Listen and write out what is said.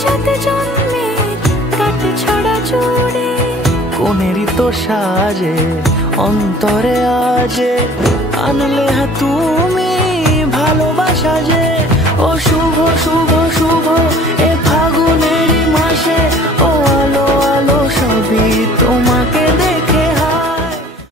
সাত জন্মের কাট ছড়া জুড়ে কোনেরই তো সাজে অন্তরে আজে আনলে তুমি ভালোবাসা যে ও শুভ শুভ শুভ এ